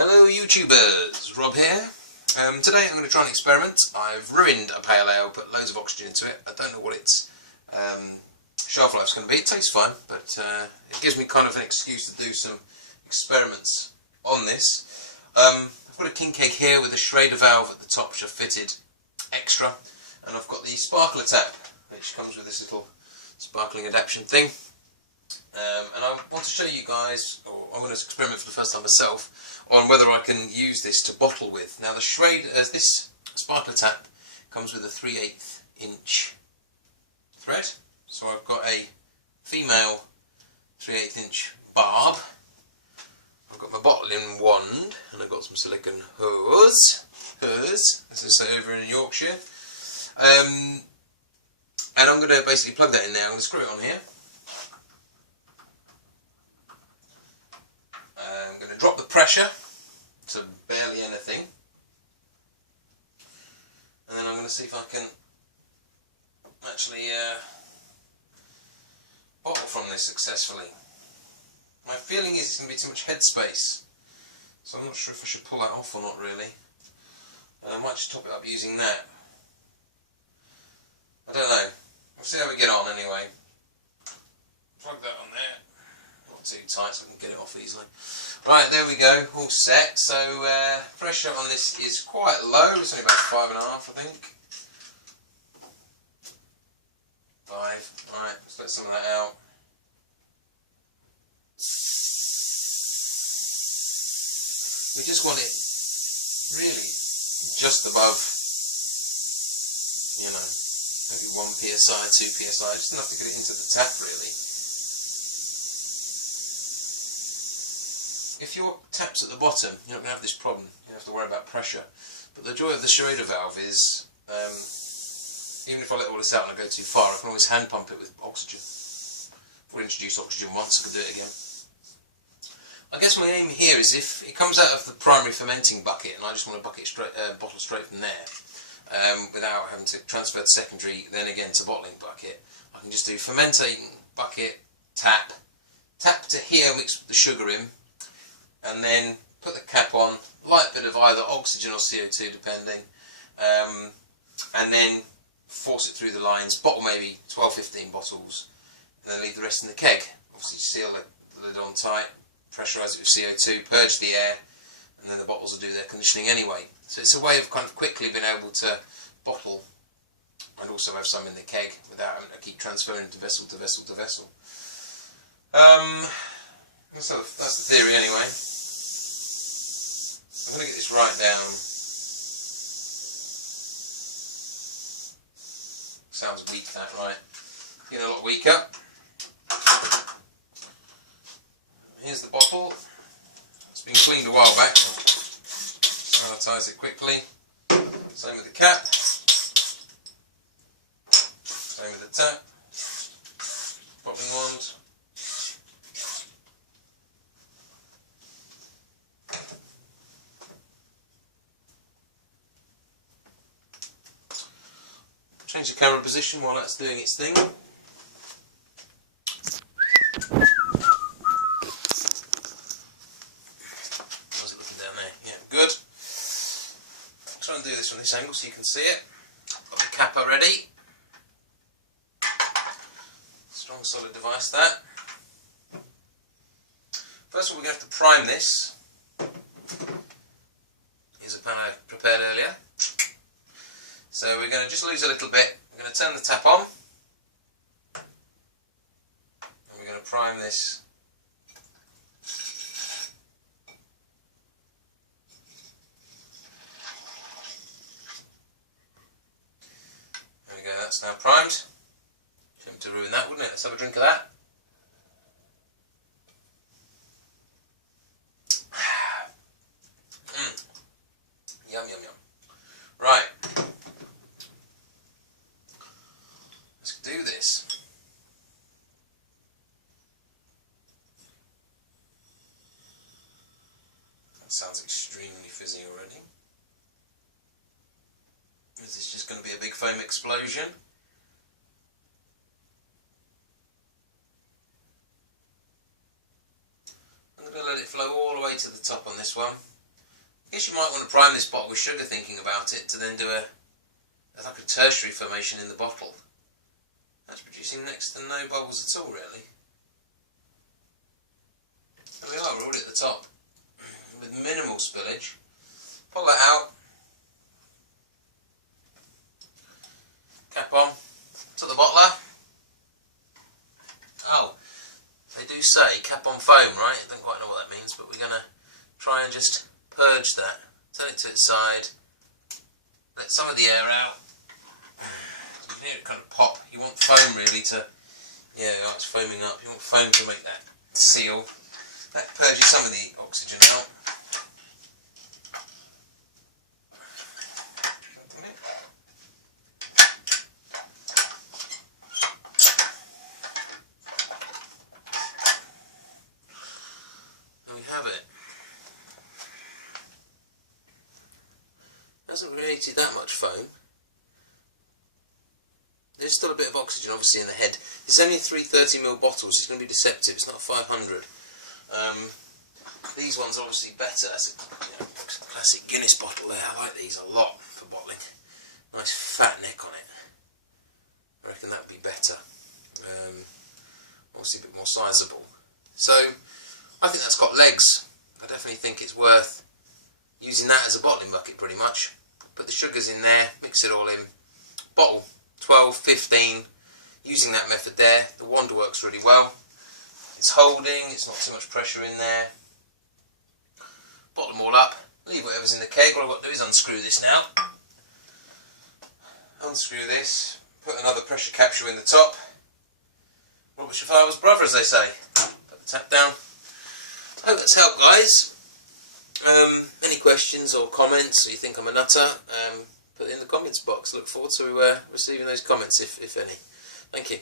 Hello YouTubers, Rob here. Today I'm going to try an experiment. I've ruined a pale ale, put loads of oxygen into it. I don't know what its shelf life's going to be. It tastes fine, but it gives me kind of an excuse to do some experiments on this. I've got a king keg here with a Schrader valve at the top which I've fitted extra, and I've got the sparkler tap which comes with this little sparkling adaptation thing. And I want to show you guys, or I'm going to experiment for the first time myself, on whether I can use this to bottle with. Now the Schrader, this sparkler tap comes with a 3/8 inch thread, so I've got a female 3/8 inch barb. I've got my bottling wand, and I've got some silicone hose, as they say over in Yorkshire. And I'm going to basically plug that in there. I'm going to screw it on here. I'm going to drop the pressure to barely anything, and then I'm going to see if I can actually bottle from this successfully. My feeling is it's going to be too much headspace, so I'm not sure if I should pull that off or not really. I might just top it up using that. I don't know. We'll see how we get on anyway. Plug that on there. Not too tight so I can get it off easily. Right, there we go, all set. So pressure on this is quite low. It's only about 5.5, I think. 5. Right, let's let some of that out. We just want it really just above, you know, maybe 1 psi, 2 psi, just enough to get it into the tap really. If your tap's at the bottom, you're not going to have this problem. You don't have to worry about pressure. But the joy of the Schrader valve is, even if I let all this out and I go too far, I can always hand pump it with oxygen. If we introduce oxygen once, I can do it again. I guess my aim here is if it comes out of the primary fermenting bucket and I just want to bottle straight from there, without having to transfer the secondary then again to bottling bucket, I can just do fermenting bucket, tap to here, mix the sugar in, and then put the cap on, light bit of either oxygen or CO2 depending, and then force it through the lines, bottle maybe 12-15 bottles, and then leave the rest in the keg. Obviously seal the lid on tight, pressurise it with CO2, purge the air, and then the bottles will do their conditioning anyway. So it's a way of kind of quickly being able to bottle and also have some in the keg without having to keep transferring to vessel to vessel to vessel. So that's the theory anyway. I'm going to get this right down. Sounds weak, that, right? Getting a lot weaker. Here's the bottle. It's been cleaned a while back. Sanitize it quickly. Same with the cap. Same with the tap. Bottling wand. Change the camera position while that's doing its thing. How's it looking down there? Yeah, good. I'll try and do this from this angle so you can see it. Got the cap already. Strong solid device that. First of all we're going to have to prime this. Here's a pan I prepared earlier. So we're going to just lose a little bit. We're going to turn the tap on, and we're going to prime this. There we go, that's now primed. Shame to ruin that, wouldn't it? Let's have a drink of that. Yum, yum, yum. Right. Do this. That sounds extremely fizzy already. Is this just going to be a big foam explosion? I'm going to let it flow all the way to the top on this one. I guess you might want to prime this bottle with sugar, thinking about it, to then do like a tertiary formation in the bottle. That's producing next to no bubbles at all, really. There we are, we're already at the top, with minimal spillage. Pull that out. Cap on. To the bottler. Oh, they do say cap on foam, right? I don't quite know what that means, but we're going to try and just purge that. Turn it to its side. Let some of the air out. You can hear it kind of pop. You want foam really to, yeah, it's foaming up. You want foam to make that seal. That purges some of the oxygen out. There we have it. Hasn't created that much foam. There's still a bit of oxygen obviously in the head. It's only 330ml bottles, it's going to be deceptive, it's not 500. These ones are obviously better. That's a classic Guinness bottle there. I like these a lot for bottling. Nice fat neck on it. I reckon that would be better. Obviously a bit more sizable. So I think that's got legs. I definitely think it's worth using that as a bottling bucket pretty much. Put the sugars in there, mix it all in. Bottle 12, 15, using that method there. The wand works really well. It's holding, it's not too much pressure in there. Bottle them all up, leave whatever's in the keg. All I've got to do is unscrew this now. Unscrew this, put another pressure capsule in the top. Robert Shaffar's brother, as they say. Put the tap down. I hope that's helped, guys. Any questions or comments, or you think I'm a nutter, put it in the comments box. Look forward to receiving those comments, if any. Thank you.